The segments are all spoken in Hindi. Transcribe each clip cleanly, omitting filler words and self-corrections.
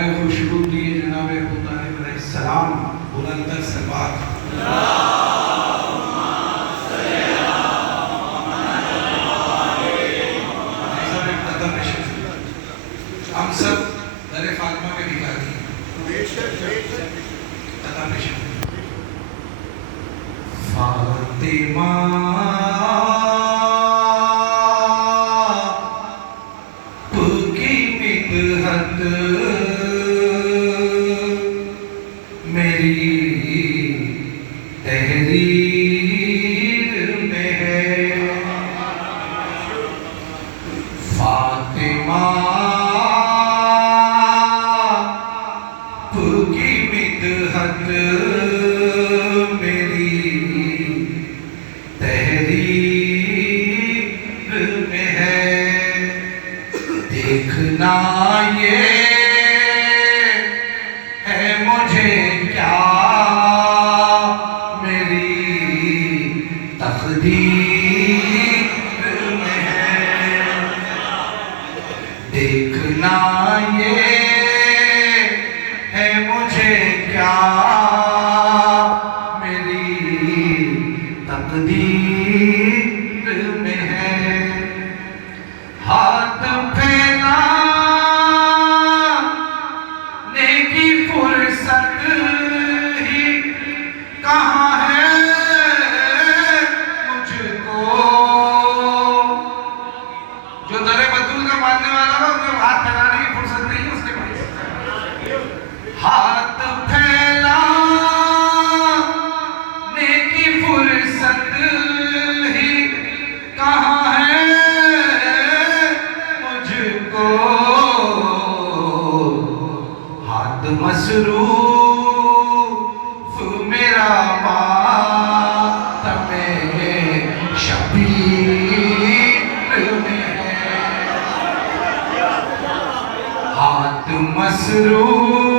जाए खुशबू दिए जनाब अबू तालिब अलैहिस्सलाम बुलंदर सलवात। हम सब दरे फातिमा के निकाह की फातिमा की मिदहत मेरी तहरीर में है। फातिमा की मिदहत मेरी तहरीर में है। देखना ये है मुझे क्या मेरी तकदीर में है। देखना ये है मुझे क्या मेरी तकदीर में है। हाथ फैलाने की फुर्सत ही कहाँ है मुझको। जो दरे बतूल का मानने वाला हो उसको हाथ फैलाने की फुर्सत नहीं है उसके पास। हाथ फैलाने की फुर्सत ही कहाँ है मुझको। हाथ मसरूफ मेरा मातम शबीर में है। हाथ मसरूफ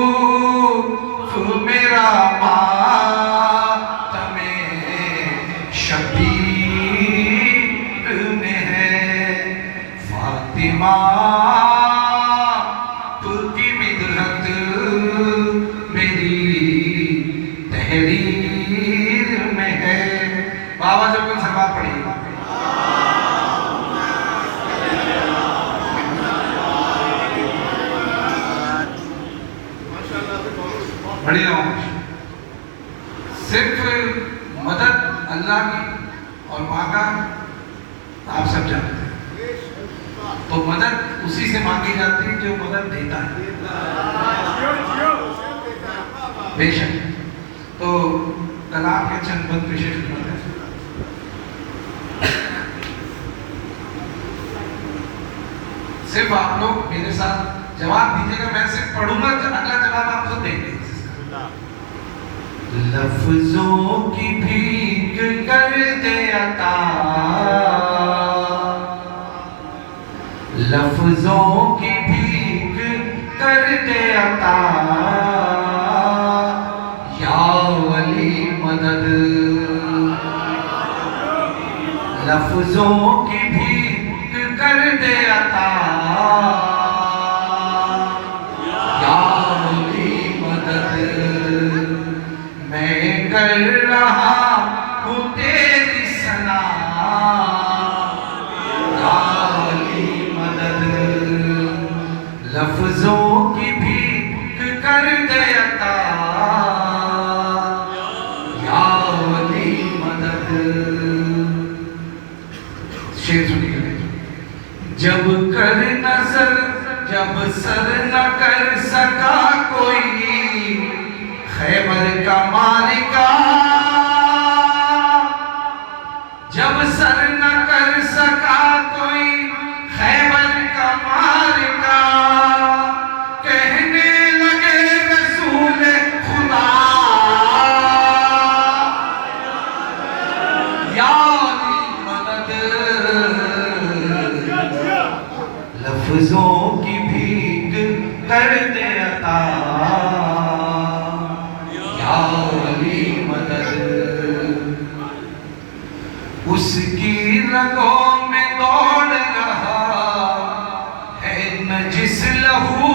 मेरा मातम शबीर में है। फातिमा की मिदहत मेरी तहरीर में है। बाबा जब कोई सलवात पढ़िए। बड़ी रहो। सिर्फ मदद अल्लाह की और मांगा आप सब जानते हैं। तो मदद उसी से मांगी जाती है जो मदद देता है बेशक। तो कलाम के चंद बंद विशेष बात है। सिर्फ आप लोग मेरे साथ जवाब दीजिएगा। मैं सिर्फ पढ़ूंगा, अगला जवाब आप खुद देंगे। लफ्जों की भीख कर दे अता, लफ्जों की भीख कर दे अता, या वली मदद। लफ्जों की भीख कर दे अता, कर रहा हूँ तेरी सना, या वली मदद। लफ्जों की भीख कर दे अता, या वली मदद। शेर सुनिए। जब कर नजर जब सर न कर सका कोई खैबर का मालिका, जब सर न कर सका कोई खैबर का मालिका, कहने लगे रसूल खुदा, या मदद। लफ्जों की भीख कर दे अता, उसकी रगों में दौड़ रहा है नजिस लहू,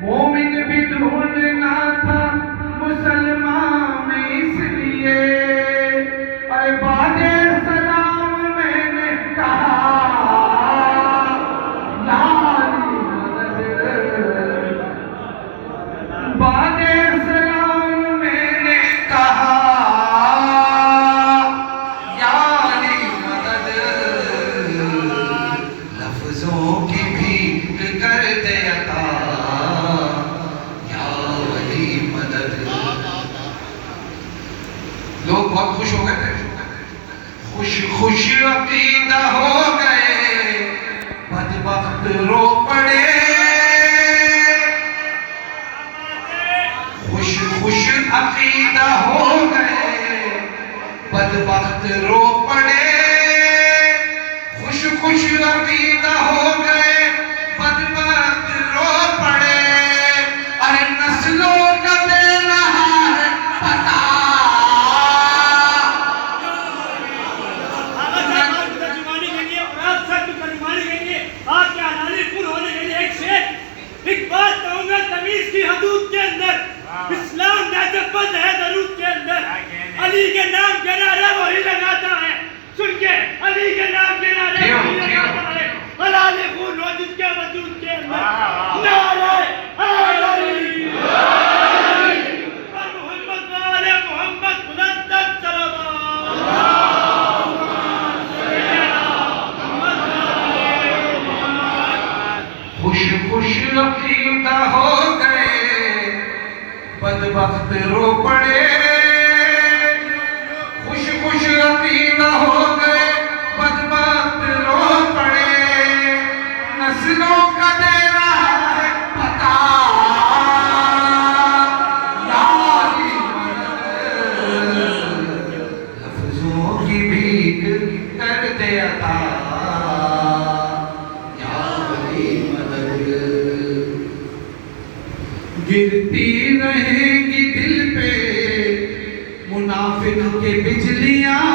मोमिन भी ढूंढना था मुसलमान में इसलिए, अरे बादे सलाम मैंने कहा लाली मदद, बादे सलाम मैंने कहा याली मदद, लफ्जों की भीख कर दे अता या वली मदद। लोग बहुत खुश हो गए थे, खुश खुश अकीदा हो गए, बदबख्त रो पड़े, खुश खुश अकीदा हो गए, बदबख्त रो पड़े, खुश खुश अकीदा हो गए, बदबख्त रो पड़े, अरे नस्लों का दे रहा है पता। एक बात कहूंगा तमीज की हदूद के अंदर, इस्लाम नाजबंद है दरूद के अंदर। अली के नाम के नारे वही लगाता है, सुन के अली के नाम के नारे वही लगाता है, हलाल खून हो जिसके वजूद के अंदर नारे अली मोहम्मद वाले मोहम्मद बुलंद तक खुश खुश अकीदा हो गए, बदबख्त रो पड़े, खुश खुश अकीदा हो गए, बदबख्त रो पड़े, नस्लों का दे रहा है पता यारी मदद, लफ्जों की भीख कर दे अता या वली मदद। गिरती रहेंगी दिल पे मुनाफिक के बिजलियां,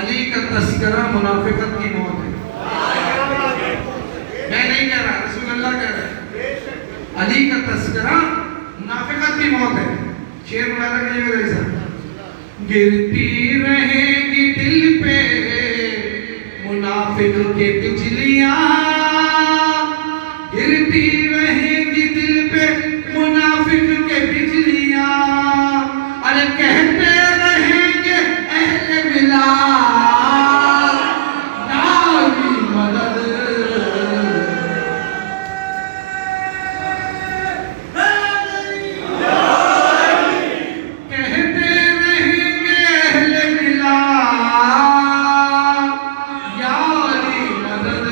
अली का तस्करा मुनाफिकत की मौत है। मैं नहीं कह रहा, रसूल अल्लाह कह रहे हैं, अली का तस्करा मुनाफिकत की मौत है। शेर वाला कीजिएगा जैसा, गिरती रहेंगी दिल पे मुनाफिक के बिजलियां, गिरती रहेंगी दिल पे मुनाफिक के बिजलियां, अरे कहते रहेंगे अहले बिलाल यारी मदद, कहते रहेंगे अहले बिलाल यारी मदद,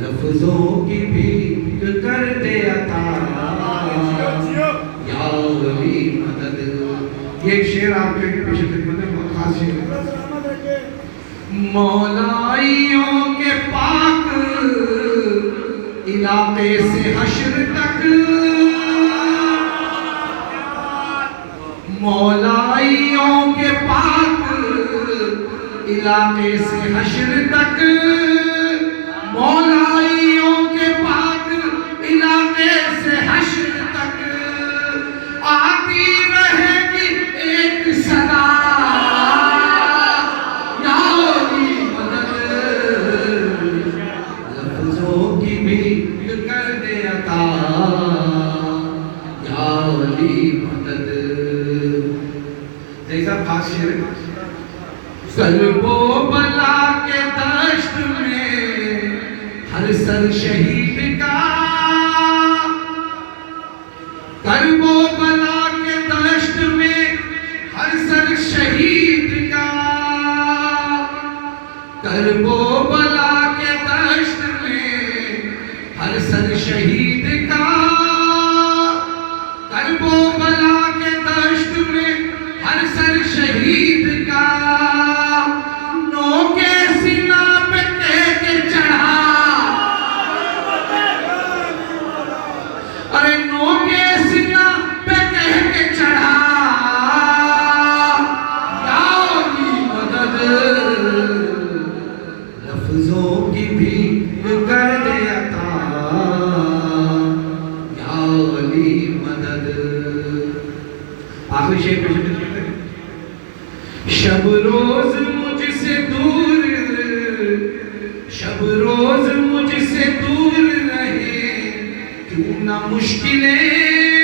लफ्जों की भीख कर दे अता या वली मदद। ये एक शेर आपके पीछे खिदमत में बहुत खास शेर है। मौलाइयों के पाक इलाके से हश्र तक, मौलाइयों के पाक इलाके से हश्र तक, मौलाइयों के पाक इलाके से हश्र तक आती रहेगी एक सदा या वली मदद, लफ्जों की भीख कर दे अता या वली मदद। जैसा खास शेर है, सल्बो बला के दश्त में हर सर शहीद का, करबो बला के दश्त में हर सर शहीद का, करबो बला के दश्त में हर सर शहीद का, करबो बला के दश्त में हर सर शहीद का, नो के सीना पे टेक चढ़ा रोज मुझसे दूर रहे, क्यों ना मुश्किलें